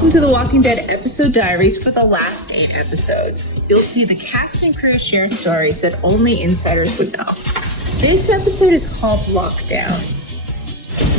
Welcome to The Walking Dead episode diaries for the last 8 episodes. You'll see the cast and crew share stories that only insiders would know. This episode is called Lockdown.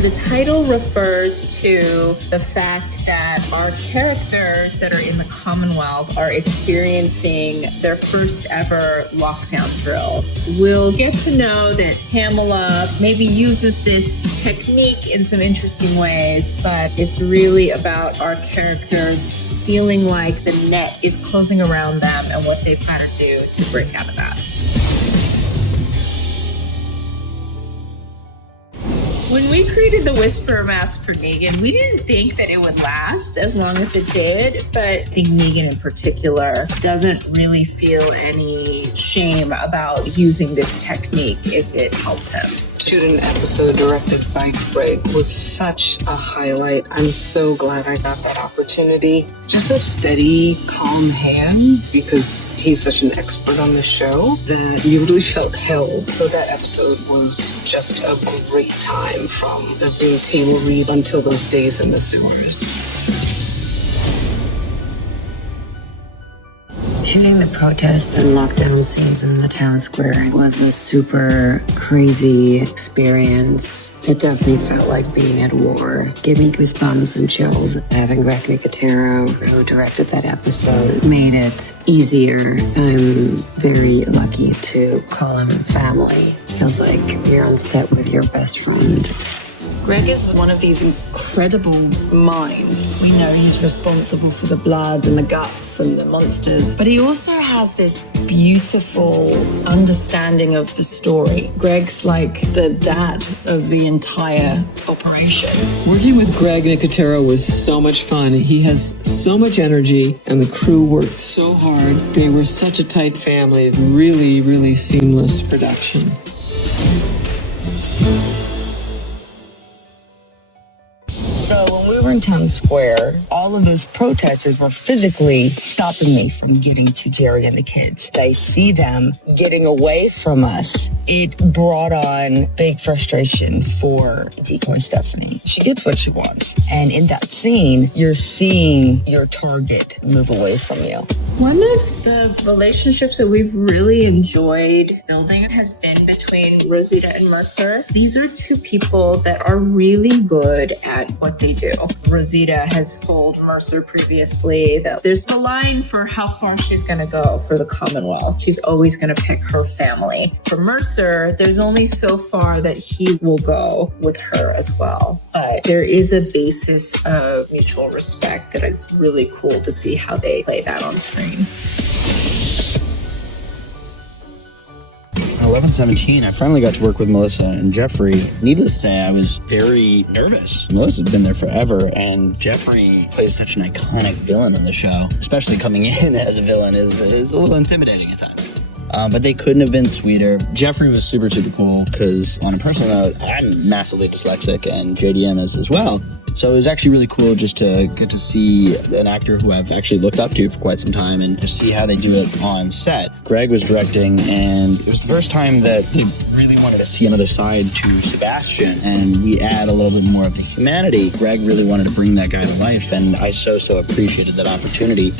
The title refers to the fact that our characters that are in the Commonwealth are experiencing their first ever lockdown drill. We'll get to know that Pamela maybe uses this technique in some interesting ways, but it's really about our characters feeling like the net is closing around them and what they've got to do to break out of that. When we created the Whisperer mask for Negan, we didn't think that it would last as long as it did, but I think Negan in particular doesn't really feel any shame about using this technique if it helps him. Shoot an episode directed by Greg was such a highlight. I'm so glad I got that opportunity. Just a steady, calm hand, because he's such an expert on the show that you really felt held. So that episode was just a great time, from the Zoom table read until those days in the sewers. Shooting the protest and lockdown scenes in the town square was a super crazy experience. It definitely felt like being at war. Gave me goosebumps and chills. Having Greg Nicotero, who directed that episode, made it easier. I'm very lucky to call him family. Feels like you're on set with your best friend. Greg is one of these incredible minds. We know he's responsible for the blood and the guts and the monsters, but he also has this beautiful understanding of the story. Greg's like the dad of the entire operation. Working with Greg Nicotero was so much fun. He has so much energy, and the crew worked so hard. They were such a tight family. Really, really seamless production. So when we were in town square, all of those protesters were physically stopping me from getting to Jerry and the kids. I see them getting away from us. It brought on big frustration for Decoy Stephanie. She gets what she wants. And in that scene, you're seeing your target move away from you. One of the relationships that we've really enjoyed building has been between Rosita and Mercer. These are two people that are really good at what they do. Rosita has told Mercer previously that there's a line for how far she's going to go for the Commonwealth. She's always going to pick her family. For Mercer, there's only so far that he will go with her as well. But there is a basis of mutual respect that is really cool to see how they play that on screen. 11/17, I finally got to work with Melissa and Jeffrey. Needless to say, I was very nervous. Melissa's been there forever, and Jeffrey plays such an iconic villain in the show. Especially coming in as a villain is a little intimidating at times. But they couldn't have been sweeter. Jeffrey was super, super cool because, on a personal note, I'm massively dyslexic, and JDM is as well. So it was actually really cool just to get to see an actor who I've actually looked up to for quite some time and just see how they do it on set. Greg was directing, and it was the first time that they really wanted to see another side to Sebastian, and we add a little bit more of the humanity. Greg really wanted to bring that guy to life, and I so appreciated that opportunity.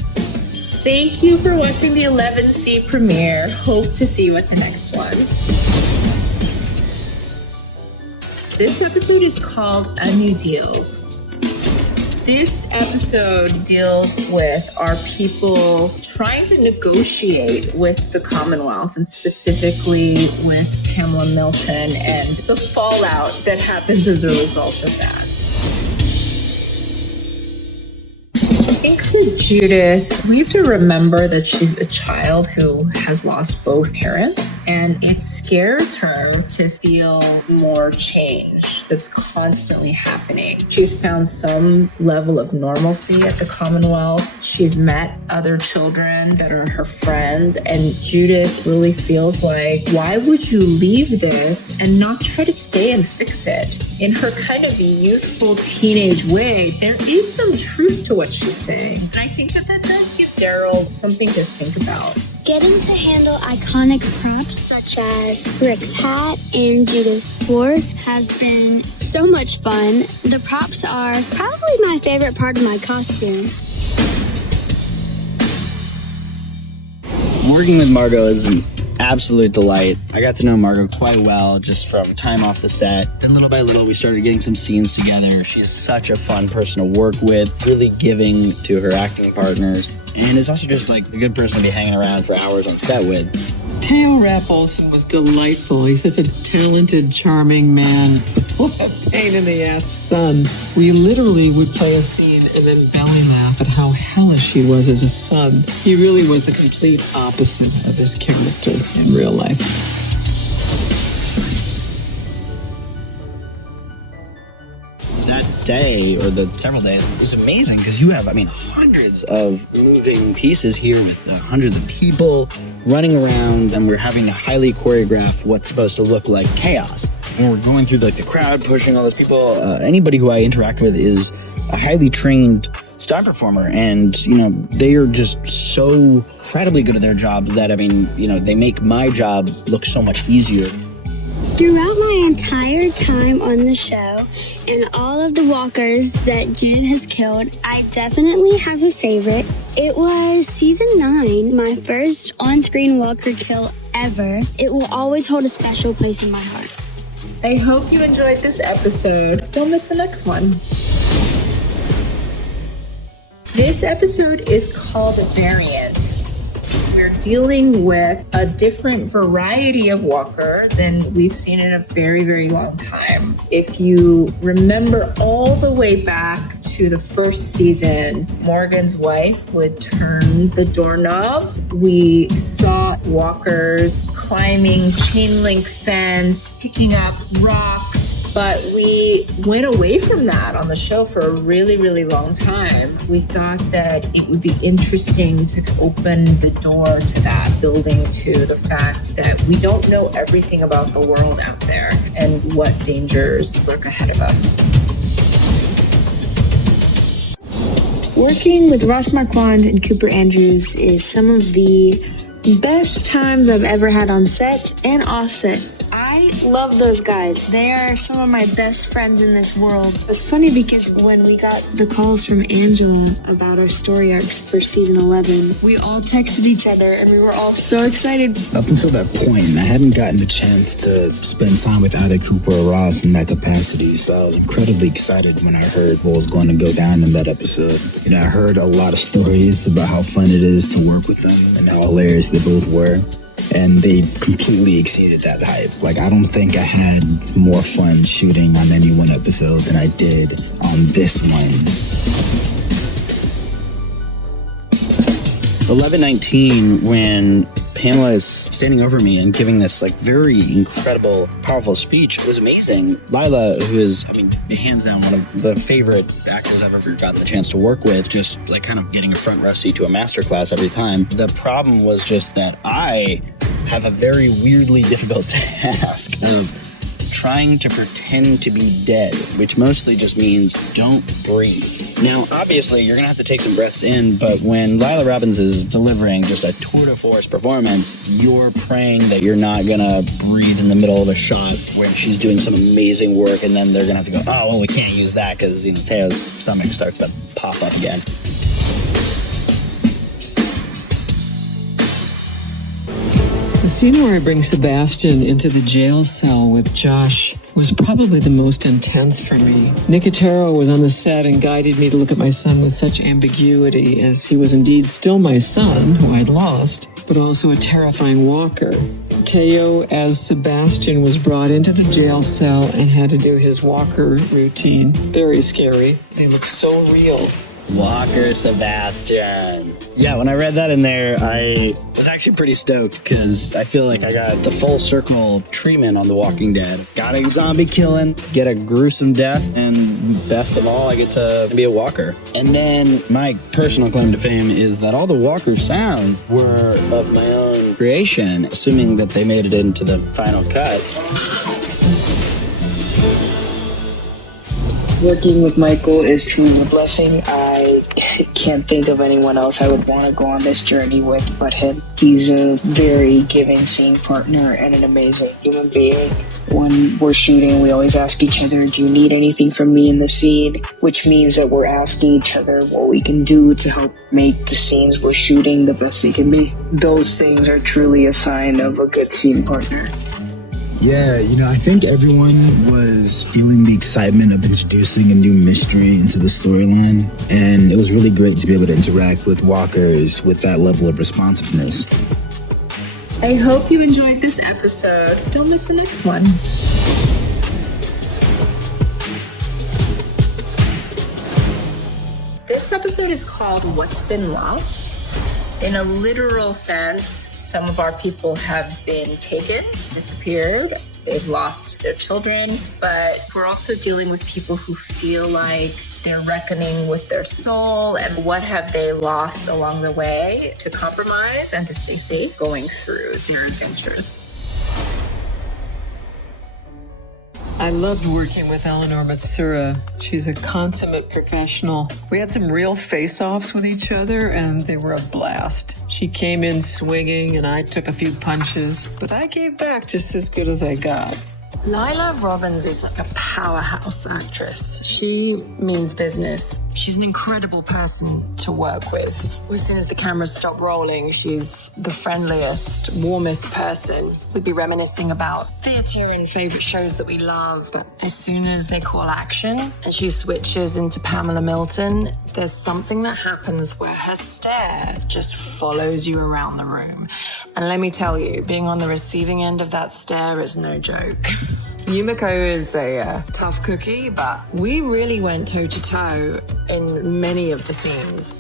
Thank you for watching the 11C premiere. Hope to see you at the next one. This episode is called A New Deal. This episode deals with our people trying to negotiate with the Commonwealth, and specifically with Pamela Milton and the fallout that happens as a result of that. I think for Judith, we have to remember that she's a child who has lost both parents, and it scares her to feel more change that's constantly happening. She's found some level of normalcy at the Commonwealth. She's met other children that are her friends, and Judith really feels like, why would you leave this and not try to stay and fix it? In her kind of youthful teenage way, there is some truth to what she's saying. And I think that does give Daryl something to think about. Getting to handle iconic props such as Rick's hat and Judith's sword has been so much fun. The props are probably my favorite part of my costume. Working with Margot is an absolute delight. I got to know Margot quite well just from time off the set. And little by little, we started getting some scenes together. She's such a fun person to work with, really giving to her acting partners, and is also just like a good person to be hanging around for hours on set with. Teo Rapp Olsen was delightful. He's such a talented, charming man. What a pain in the ass son. We literally would play a scene and then belly laugh at how hellish he was as a son. He really was the complete opposite of his character in real life. That day, or the several days, was amazing because you have, hundreds of moving pieces here with hundreds of people running around, and we're having to highly choreograph what's supposed to look like chaos. And we're going through the crowd, pushing all those people. Anybody who I interact with is a highly trained stunt performer, and they are just so incredibly good at their job that they make my job look so much easier. Throughout my entire time on the show and all of the walkers that Judith has killed, I definitely have a favorite. It was season 9, my first on-screen walker kill ever. It will always hold a special place in my heart. I hope you enjoyed this episode. Don't miss the next one. This episode is called Variant. We're dealing with a different variety of walker than we've seen in a very, very long time. If you remember all the way back to the first season, Morgan's wife would turn the doorknobs. We saw walkers climbing chain link fence, picking up rocks, but we went away from that on the show for a really, really long time. We thought that it would be interesting to open the door to that, building to the fact that we don't know everything about the world out there and what dangers lurk ahead of us. Working with Ross Marquand and Cooper Andrews is some of the best times I've ever had on set and off set. I love those guys. They are some of my best friends in this world. It's funny because when we got the calls from Angela about our story arcs for season 11, we all texted each other and we were all so excited. Up until that point, I hadn't gotten a chance to spend time with either Cooper or Ross in that capacity, so I was incredibly excited when I heard what was going to go down in that episode. I heard a lot of stories about how fun it is to work with them and how hilarious they both were. And they completely exceeded that hype. I don't think I had more fun shooting on any one episode than I did on this one. 11:19, when Pamela is standing over me and giving this very incredible, powerful speech, was amazing. Lila, who is, hands down one of the favorite actors I've ever gotten the chance to work with, just kind of getting a front row seat to a masterclass every time. The problem was just that I have a very weirdly difficult task of trying to pretend to be dead, which mostly just means don't breathe. Now, obviously, you're going to have to take some breaths in, but when Lila Robbins is delivering just a tour de force performance, you're praying that you're not going to breathe in the middle of a shot where she's doing some amazing work, and then they're going to have to go, oh, well, we can't use that because, Teo's stomach starts to pop up again. The scene where I bring Sebastian into the jail cell with Josh was probably the most intense for me. Nicotero was on the set and guided me to look at my son with such ambiguity, as he was indeed still my son, who I'd lost, but also a terrifying walker. Teo, as Sebastian, was brought into the jail cell and had to do his walker routine. Very scary. They look so real. Walker Sebastian. Yeah, when I read that in there, I was actually pretty stoked because I feel like I got the full circle treatment on The Walking Dead. Got a zombie killing, get a gruesome death, and best of all, I get to be a walker. And then my personal claim to fame is that all the walker sounds were of my own creation, assuming that they made it into the final cut. Working with Michael is truly a blessing. I can't think of anyone else I would want to go on this journey with but him. He's a very giving scene partner and an amazing human being. When we're shooting, we always ask each other, do you need anything from me in the scene? Which means that we're asking each other what we can do to help make the scenes we're shooting the best they can be. Those things are truly a sign of a good scene partner. Yeah, I think everyone was feeling the excitement of introducing a new mystery into the storyline, and it was really great to be able to interact with walkers with that level of responsiveness. I hope you enjoyed this episode. Don't miss the next one. This episode is called What's Been Lost. In a literal sense, some of our people have been taken, disappeared. They've lost their children, but we're also dealing with people who feel like they're reckoning with their soul and what have they lost along the way to compromise and to stay safe going through their adventures. I loved working with Eleanor Matsura. She's a consummate professional. We had some real face-offs with each other, and they were a blast. She came in swinging, and I took a few punches, but I gave back just as good as I got. Lila Robbins is like a powerhouse actress. She means business. She's an incredible person to work with. As soon as the cameras stop rolling, she's the friendliest, warmest person. We'd be reminiscing about theater and favorite shows that we love, but as soon as they call action and she switches into Pamela Milton, there's something that happens where her stare just follows you around the room. And let me tell you, being on the receiving end of that stare is no joke. Yumiko is a tough cookie, but we really went toe-to-toe in many of the scenes.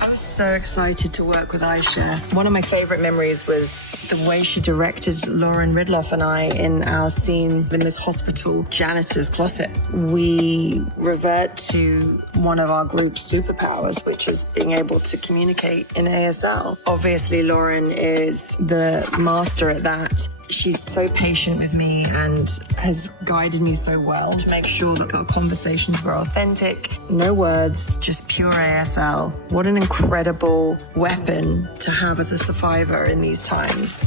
I was so excited to work with Aisha. One of my favorite memories was the way she directed Lauren Ridloff and I in our scene in this hospital janitor's closet. We revert to one of our group's superpowers, which is being able to communicate in ASL. Obviously, Lauren is the master at that. She's so patient with me and has guided me so well to make sure that our conversations were authentic, no words, just pure ASL. What an incredible weapon to have as a survivor in these times.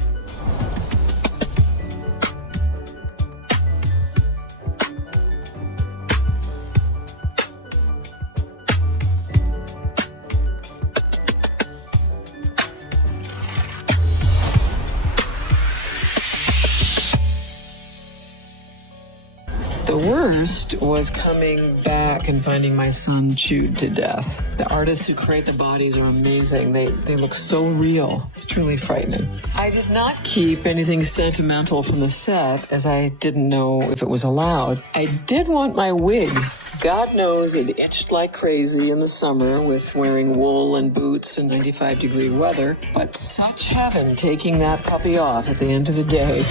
The worst was coming back and finding my son chewed to death. The artists who create the bodies are amazing. They look so real. It's truly frightening. I did not keep anything sentimental from the set, as I didn't know if it was allowed. I did want my wig. God knows it itched like crazy in the summer with wearing wool and boots in 95-degree weather, but such heaven taking that puppy off at the end of the day.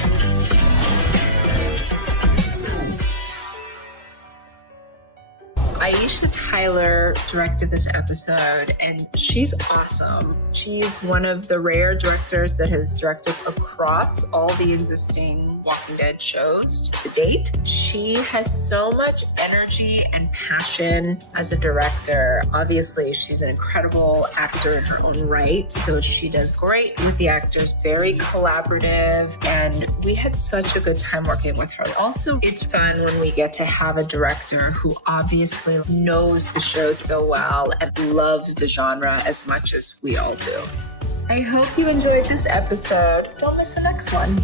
Aisha Tyler directed this episode, and she's awesome. She's one of the rare directors that has directed across all the existing Walking Dead shows to date. She has so much energy and passion as a director. Obviously, she's an incredible actor in her own right, so she does great with the actors, very collaborative, and we had such a good time working with her. Also, it's fun when we get to have a director who obviously knows the show so well and loves the genre as much as we all do. I hope you enjoyed this episode. Don't miss the next one.